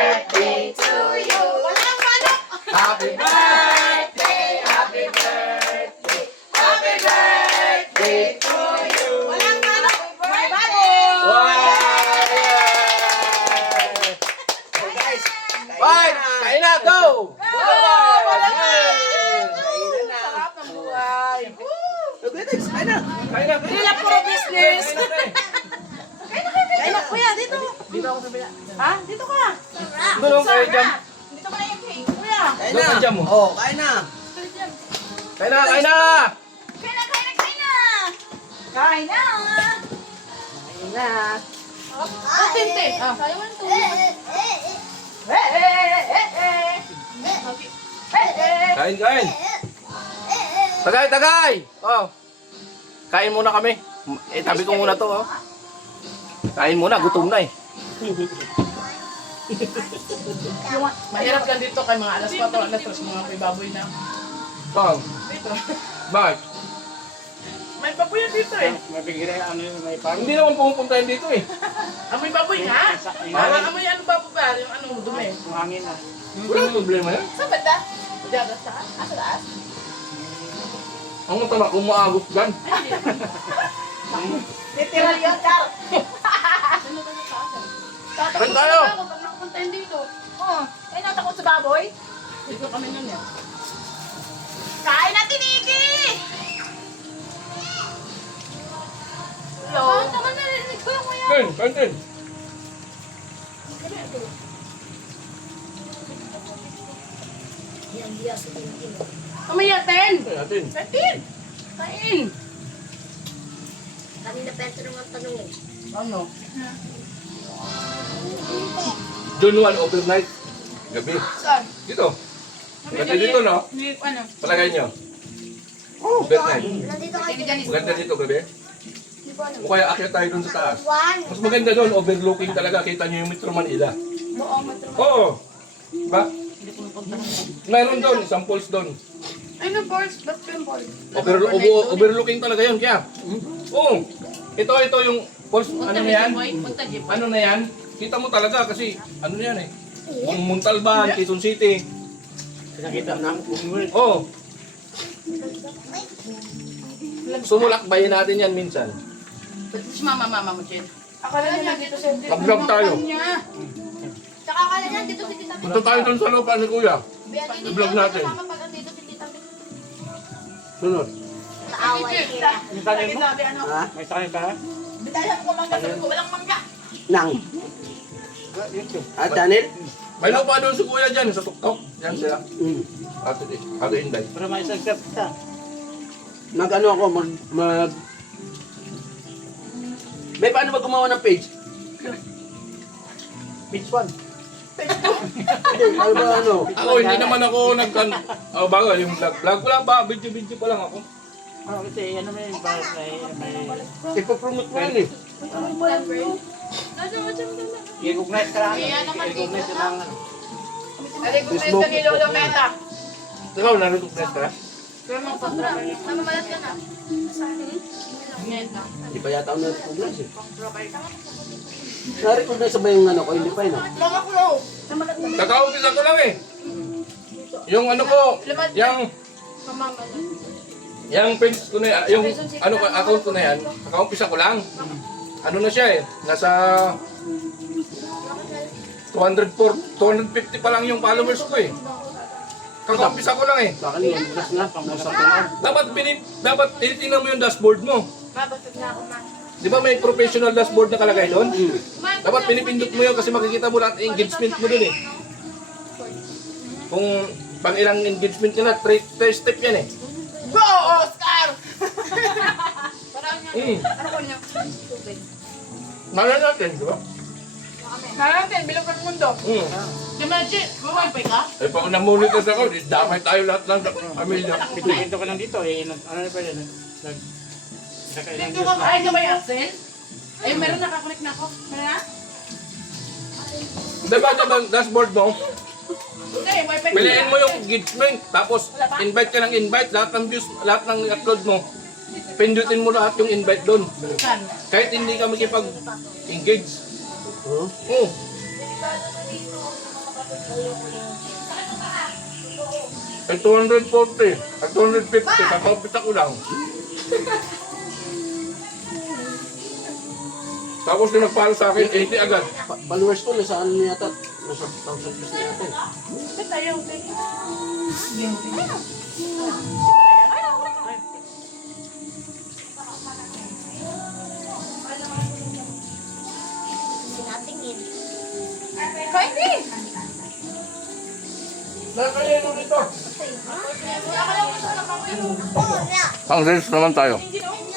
birthday to you. Walang manok. Happy birthday, happy birthday, happy birthday to you. Walang manok. May baboy. Wow! Bye! Kain na, go! Walang Sarap ng buhay. Kain na! Kain na! Hindi lang puro business. Kaya kuya, dito. Dito ako sa bila. Ha? Dito ka. Doon kayo dyan. Dito ka na yung cake. Kuya. Kain Doon na. ka dyan mo. Oh, kain na. Kain na, kain na! Kain na, kain na, kain na. Kain na. Ayun na. Tinte. Ah. Sayang ang tulog. Kain, kain! Tagay, tagay! Oh. Kain muna kami. Tabi ko muna to, oh. Kain muna, gutom na eh. Mahirap lang dito kay mga alas 4, alas 3, mga may baboy na. Oh. Dito. Bakit? May baboy yan dito eh. May parang. Hindi naman pumupuntahin dito eh. Amoy baboy nga. Parang amoy ano baboy ba? Yung ano dumi. Hangin na. Wala problema yan. Saan ba ito? Diyan sa taas. Asa taas? Ang tama kung maagos dyan. Ay, hindi. Literal yun, Char. Kain tayo! Ako pag nakapunta yun dito. Oo. Eh, natakot sa baboy. Dito kami nun yan. Kain na, Tiniki! Hello? Tama na, narinig ko yung kuya. Kain, kain, kain. Kumayatin! Kain natin. Kain! Kain! Kanina pa ito naman tanong eh. Ano? June 1 overnight. Gabi. Saan? Dito. Ganda dito, no? Hindi, ano? Palagay nyo. Oh, overnight. Nandito ka din. Maganda dito gabi. O kaya akyat tayo dun sa taas. Mas maganda doon, overlooking talaga. Kita nyo yung Metro Manila. Oo. Diba? Meron doon, isang falls doon. Ay, no balls. Ba't yung balls? Overlooking talaga yun, kaya. Oo. Ito yung falls, ano na yan? Punta, Jiboy. Ano na yan? Kita mo talaga kasi, ano na yan eh. Ang Montalban, Quezon City. Nakita namin kung Oo. Sumulakbayin natin yan minsan. Ba't si mama mo, Jen? Akala niya dito sa... Mag-vlog tayo. Tsaka kaya niyan, dito si Tita. Punta tayo dun sa lupa ni Kuya. I-vlog natin. Kasama pag andito si Tita. Sunod. Naaway sila. May sakin mo? ano? Ha? May sakin ka? Bidayan ko mangga, sabi ko walang mangga. Nang. Daniel? May lupa doon si Kuya dyan, sa tuktok. Yan sila. Ate Inday. Para may isang ka. Nag-ano ako, mag... May paano ba gumawa ng page? Page 1. Ano ba ano? Ako, hindi naman ako bago yung vlog. Vlog ko lang ba? Video pa lang ako. Kasi ano may ipopromote mo yun eh. I-recognize ka lang. I-recognize ka lang. Recognize ka ni Lolo Meta. Ikaw, na-recognize ka? Pero mga pag-travel yung Mamamalat ka na. Meta. Hindi pa yata ako na-recognize eh. Na-recognize ba yung ano ko? Hindi pa yun ah. Lang ako no. Kaka-umpisa ko lang eh. Yung ano ko, yung page ko na yan, yung ano, account ko na yan, kaka-umpisa ko lang. Ano na siya eh, nasa 250 pa lang yung followers ko eh. Kaka-umpisa ko lang eh. Baka yung bukas na, pang-usap na. Dapat tinitingnan mo yung dashboard mo. Babasag na ako, ma. Di ba may professional dashboard na kalagay doon? Dapat pinipindot mo yun kasi makikita mo lahat ng engagement mo doon eh. Kung pang ilang engagement nila, 3 step yan eh. Go, Oscar! Ano ko niya? Tubig. Mahal natin, di ba? Narantin, bilang ng mundo. Imagine, bumay ka? Eh pag namonitor ako, damay tayo lahat ng pamilya. Pinto ka lang dito eh. Ano na pa yun? Dito ka, ay, ka may accent? Ay, meron nakakulik na ako. Meron na? Diba dashboard mo? Hindi, wifi ko Piliin na. mo yung engagement, tapos invite ka ng invite, lahat ng views, lahat ng upload mo. Pindutin mo lahat yung invite doon. Saan? Kahit hindi ka makipag-engage. Oo. Ay 240. At 250. Kakapit ako lang. Tapos yung nagpalo sa akin, 80 agad. Followers ko, nasa ano yata? Nasa 1,000 plus na yata eh. Ito tayo. Sinatingin. Kain din. Nakakaya ito dito. Ako lang gusto ng mga Pang drinks naman tayo. Hindi na